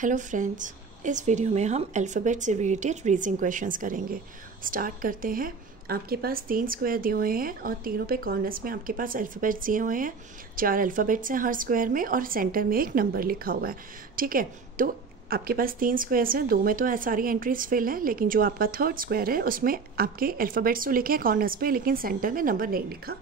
Hello friends, इस video में हम अल्फ़ाबेट से रिलेटेड रीजनिंग क्वेश्चंस करेंगे। स्टार्ट करते हैं। आपके पास 3 स्क्वायर दिए हुए हैं और तीनों पे कॉर्नर्स में आपके पास अल्फ़ाबेट्स दिए हुए हैं। 4 अल्फ़ाबेट्स हैं हर स्क्वायर में और सेंटर में एक नंबर लिखा हुआ है। ठीक है, तो आपके पास 3 स्क्वायर्स हैं, 2 में तो सारी एंट्रीज फिल हैं, लेकिन जो आपका थर्ड स्क्वायर है उसमें आपके अल्फ़ाबेट्स तो लिखे हैं कॉर्नर्स पे, लेकिन सेंटर में नंबर नहीं लिखा।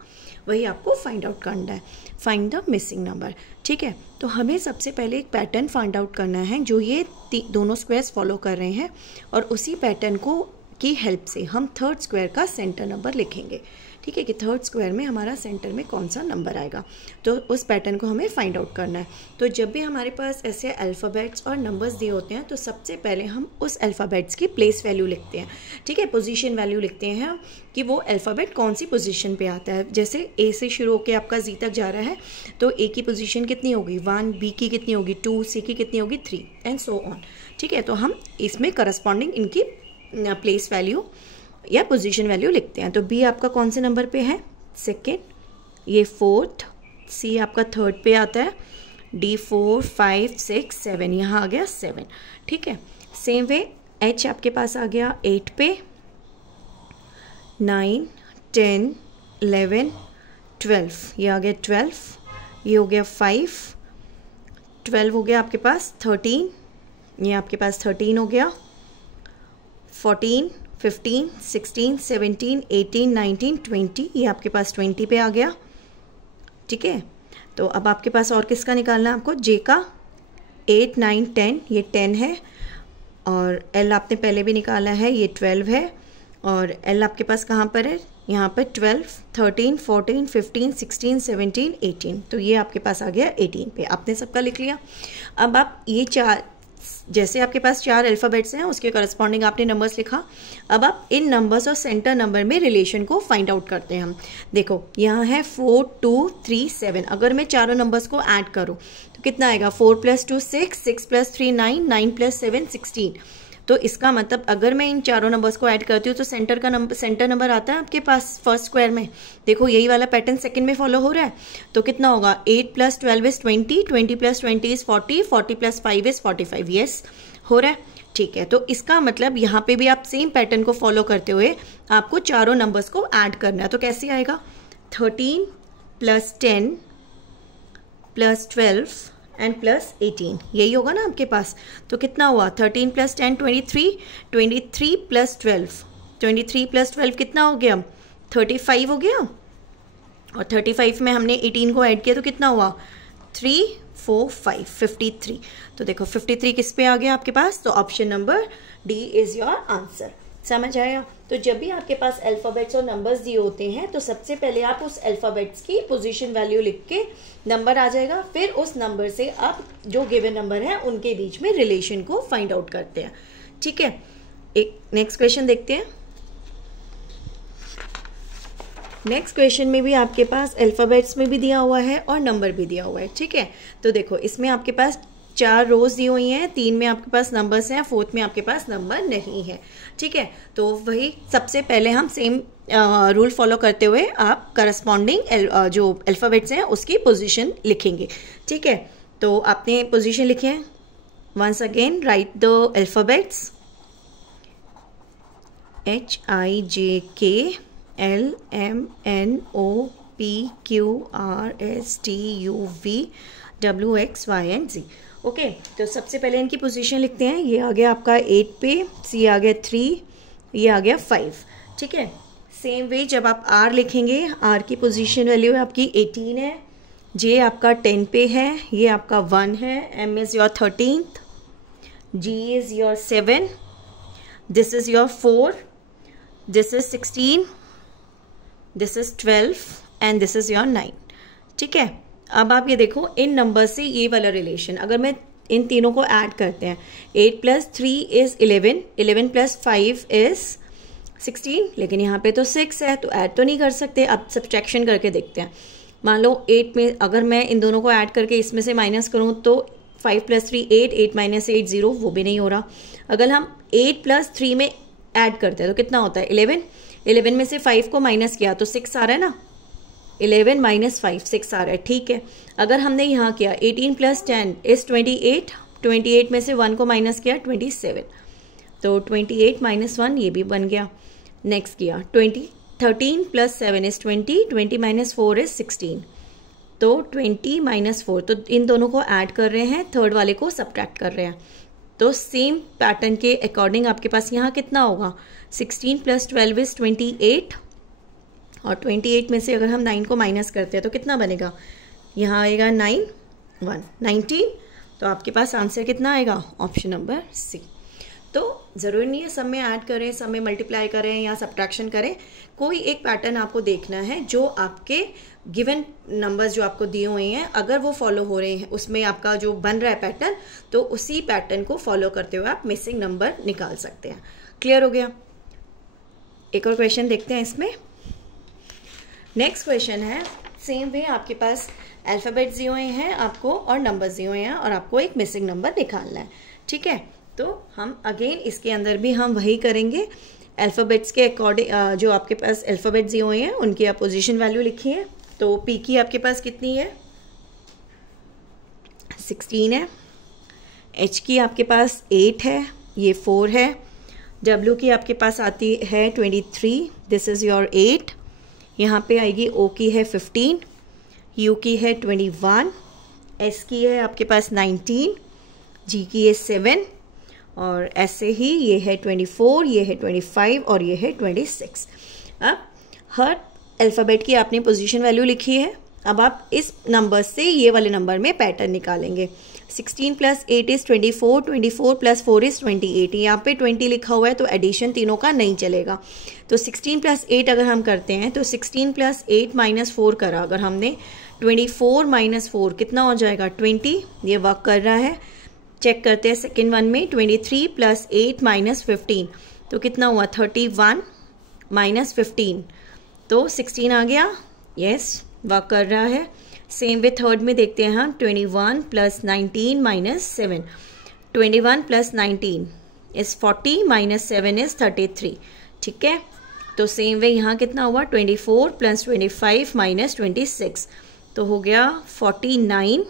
वही आपको फाइंड आउट करना है, फाइंड द मिसिंग नंबर। ठीक है, तो हमें सबसे पहले एक पैटर्न फाइंड आउट करना है जो ये दोनों स्क्वायर्स फॉलो कर रहे हैं, और उसी पैटर्न को की हेल्प से हम थर्ड स्क्वायर का सेंटर नंबर लिखेंगे। ठीक है, कि थर्ड स्क्वायर में हमारा सेंटर में कौन सा नंबर आएगा, तो उस पैटर्न को हमें फाइंड आउट करना है। तो जब भी हमारे पास ऐसे अल्फ़ाबेट्स और नंबर्स दिए होते हैं तो सबसे पहले हम उस अल्फ़ाबेट्स की प्लेस वैल्यू लिखते हैं। ठीक है, पोजीशन वैल्यू लिखते हैं कि वो अल्फ़ाबेट कौन सी पोजीशन पे आता है। जैसे ए से शुरू होकर आपका जी तक जा रहा है, तो ए की पोजीशन कितनी होगी 1, बी की कितनी होगी 2, सी की कितनी होगी 3 एंड सो ऑन। ठीक है, तो हम इसमें करस्पॉन्डिंग इनकी प्लेस वैल्यू या पोजीशन वैल्यू लिखते हैं। तो बी आपका कौन से नंबर पे है, सेकेंड, ये फोर्थ, सी आपका थर्ड पे आता है, डी 4, 5, 6, 7, यहाँ आ गया 7। ठीक है, सेम वे एच आपके पास आ गया 8 पे, 9, 10, 11, 12, ये आ गया 12, ये हो गया 5, 12 हो गया आपके पास 13, ये आपके पास 13 हो गया, 14, 15, 16, 17, 18, 19, 20, ये आपके पास 20 पे आ गया। ठीक है, तो अब आपके पास और किसका निकालना है आपको, जे का 8, 9, 10, ये 10 है, और एल आपने पहले भी निकाला है, ये 12 है, और एल आपके पास कहाँ पर है, यहाँ पर 12, 13, 14, 15, 16, 17, 18, तो ये आपके पास आ गया 18 पे। आपने सबका लिख लिया। अब आप ये जैसे आपके पास 4 अल्फ़ाबेट्स हैं उसके करस्पॉन्डिंग आपने नंबर्स लिखा। अब आप इन नंबर्स और सेंटर नंबर में रिलेशन को फाइंड आउट करते हैं हम। देखो यहाँ है 4, 2, 3, 7। अगर मैं चारों नंबर्स को ऐड करूँ तो कितना आएगा, 4 + 2 6, 6 + 3 9, 9 + 7 16। तो इसका मतलब अगर मैं इन चारों नंबर्स को ऐड करती हूँ तो सेंटर नंबर आता है आपके पास फर्स्ट स्क्वायर में। देखो यही वाला पैटर्न सेकंड में फॉलो हो रहा है। तो कितना होगा, 8 + 12 = 20, 20 + 20 = 40, 40 + 5 = 45। यस, हो रहा है। ठीक है, तो इसका मतलब यहाँ पे भी आप सेम पैटर्न को फॉलो करते हुए आपको चारों नंबर्स को ऐड करना है। तो कैसे आएगा, 13 + 10 + 12 एंड +18, यही होगा ना आपके पास। तो कितना हुआ, 13 + 10 23, 23 + 12, 23 + 12 कितना हो गया, 35 हो गया, और 35 में हमने 18 को ऐड किया तो कितना हुआ, 3, 4, 5, 53। तो देखो 53 किस पे आ गया आपके पास, तो option number D is your answer. समझ आया। तो जब भी आपके पास अल्फ़ाबेट्स और नंबर्स दिए होते हैं तो सबसे पहले आप उस अल्फ़ाबेट्स की पोजीशन वैल्यू लिख के नंबर आ जाएगा, फिर उस नंबर से आप जो गिवन नंबर है उनके बीच में रिलेशन को फाइंड आउट करते हैं। ठीक है, एक नेक्स्ट क्वेश्चन देखते हैं। नेक्स्ट क्वेश्चन में भी आपके पास अल्फ़ाबेट्स में भी दिया हुआ है और नंबर भी दिया हुआ है। ठीक है, तो देखो इसमें आपके पास 4 रोज दी हुई हैं, 3 में आपके पास नंबर्स हैं, 4th में आपके पास नंबर नहीं है। ठीक है, तो वही सबसे पहले हम सेम रूल फॉलो करते हुए आप करस्पॉन्डिंग जो अल्फ़ाबेट्स हैं उसकी पोजीशन लिखेंगे। ठीक है, तो आपने पोजीशन लिखे हैं। Once again write the alphabets, HIJK L M N O P Q R S T U V W X Y and Z। Okay, तो सबसे पहले इनकी पोजीशन लिखते हैं। ये आ गया आपका 8 पे, C आ गया 3, ये आ गया 5। ठीक है, सेम वे जब आप R लिखेंगे, R की पोजीशन वैल्यू आपकी 18 है, J आपका 10 पे है, ये आपका 1 है, M is your 13th, G is your 7, this is your 4, this is 16, this is 12 and this is your 9। ठीक है, अब आप ये देखो इन नंबर से ये वाला रिलेशन, अगर मैं इन तीनों को ऐड करते हैं, 8 + 3 = 11, 11 + 5 = 16, लेकिन यहाँ पे तो 6 है तो ऐड तो नहीं कर सकते। अब सब्ट्रैक्शन करके देखते हैं। मान लो 8 में अगर मैं इन दोनों को ऐड करके इसमें से माइनस करूँ तो 5 + 3 8, 8 - 8 0, वो भी नहीं हो रहा। अगर हम 8 + 3 में ऐड करते हैं तो कितना होता है, 11, 11 में से 5 को माइनस किया तो 6 आ रहा है ना, 11 - 5 6 आ रहा है। ठीक है, अगर हमने यहाँ किया 18 + 10 = 28, 28 में से 1 को माइनस किया 27, तो 28 माइनस 1 ये भी बन गया। नेक्स्ट किया 13 प्लस 7 इज 20 माइनस 4 इज 16, तो 20 माइनस 4, तो इन दोनों को ऐड कर रहे हैं, थर्ड वाले को सब्ट्रैक्ट कर रहे हैं। तो सेम पैटर्न के अकॉर्डिंग आपके पास यहाँ कितना होगा, 16 प्लस 12 इज 28, और 28 में से अगर हम 9 को माइनस करते हैं तो कितना बनेगा, यहाँ आएगा 19, तो आपके पास आंसर कितना आएगा, ऑप्शन नंबर सी। तो ज़रूरी नहीं है सब में ऐड करें, सब में मल्टीप्लाई करें या सब्ट्रैक्शन करें, कोई एक पैटर्न आपको देखना है जो आपके गिवन नंबर्स जो आपको दिए हुए हैं अगर वो फॉलो हो रहे हैं, उसमें आपका जो बन रहा है पैटर्न, तो उसी पैटर्न को फॉलो करते हुए आप मिसिंग नंबर निकाल सकते हैं। क्लियर हो गया। एक और क्वेश्चन देखते हैं इसमें। नेक्स्ट क्वेश्चन है सेम वे, आपके पास अल्फ़ाबेट्स दिए हुए हैं आपको और नंबर्स दिए हुए हैं और आपको एक मिसिंग नंबर निकालना है। ठीक है, तो हम अगेन इसके अंदर भी हम वही करेंगे, अल्फ़ाबेट्स के अकॉर्डिंग जो आपके पास अल्फ़ाबेट्स दिए हुए हैं उनकी आप पोजीशन वैल्यू लिखिए। तो पी की आपके पास कितनी है, 16 है। एच की आपके पास 8 है, ये 4 है। डब्ल्यू की आपके पास आती है 23, दिस इज़ योर 8। यहाँ पे आएगी ओ की है 15, यू की है 21, एस की है आपके पास 19, जी की है 7, और ऐसे ही ये है 24, ये है 25 और ये है 26। अब हर अल्फ़ाबेट की आपने पोजीशन वैल्यू लिखी है। अब आप इस नंबर से ये वाले नंबर में पैटर्न निकालेंगे। 16 प्लस 8 इज़ 24, 24 प्लस 4 इज़ 28। यहाँ पे 20 लिखा हुआ है तो एडिशन तीनों का नहीं चलेगा। तो 16 प्लस 8 अगर हम करते हैं तो 16 प्लस 8 माइनस 4 करा अगर हमने, 24 माइनस 4 कितना हो जाएगा, 20। ये वर्क कर रहा है। चेक करते हैं सेकेंड वन में, 23 प्लस 8 माइनस 15, तो कितना हुआ, 31 माइनस 15, तो 16 आ गया। यस, वर्क कर रहा है। सेम वे थर्ड में देखते हैं हम, 21 plus 19 minus 7, 21 plus 19 is 40 minus 7 is 33। ठीक है, तो सेम वे यहाँ कितना हुआ, 24 प्लस 25 माइनस 26, तो हो गया 49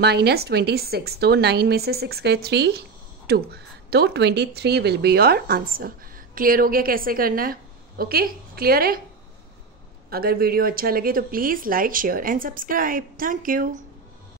माइनस 26, तो 9 में से 6 गए 3, 2, तो 23 will be your answer. Clear हो गया कैसे करना है। ओके, क्लियर है। अगर वीडियो अच्छा लगे तो please like, share and subscribe. Thank you.